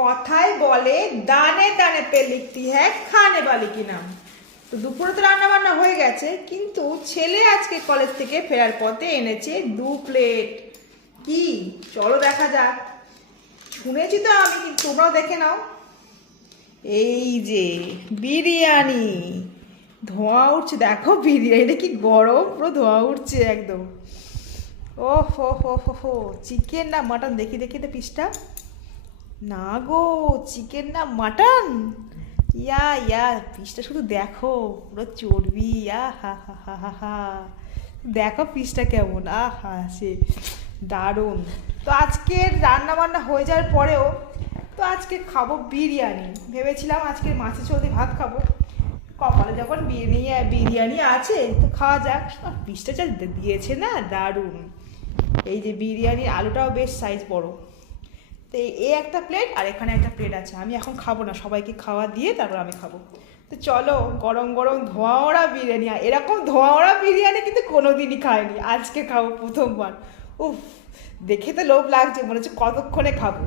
কথায় বলে দানে দানে पे लिखती है खाने वाले की नाम। তো দুপুরে তো রান্না বান্না হয়ে গেছে, কিন্তু ছেলে আজকে কলেজ থেকে ফেরার পথে এনেছে 2 প্লেট। কি, চলো দেখা যাক। শুনেছি তো আমি, কিন্তু তোমরাও দেখে নাও। এই যে বিরিয়ানি, ধোঁয়া উঠছে, দেখো বিরিয়ানিটা কি গরম, পুরো ধোঁয়া উঠছে একদম। ও হো হো হো হো, চিকেন না মাটন, দেখি দেখি তো পিসটা। না গো, চিকেন না মাটন। ইয়া ইয়া, পিসটা শুধু দেখো, পুরো চর্বি। আ হা হা হা হা হা, দেখো পিসটা কেমন, আহা সে দারুণ। তো আজকে রান্না বান্না হয়ে যাওয়ার পরেও তো আজকে খাবো বিরিয়ানি। ভেবেছিলাম আজকে মাছের ঝোল দিয়ে ভাত খাবো, কপালে যখন বিরিয়ানি বিরিয়ানি আছে তো খাওয়া যাক। আর পিসটা যা দিয়েছে না, দারুণ। এই যে বিরিয়ানির আলুটাও বেশ সাইজ বড়। তো এই একটা প্লেট, আর এখানে একটা প্লেট আছে। আমি এখন খাবো না, সবাইকে খাওয়া দিয়ে তারপর আমি খাবো। তো চলো, গরম গরম ধোঁয়া ওড়া বিরিয়ানি, এরকম ধোঁয়া ওড়া বিরিয়ানি কিন্তু কোনোদিনই খাইনি, আজকে খাবো প্রথমবার। উফ, দেখে তো লোভ লাগছে, মনে হচ্ছে কতক্ষণে খাবো।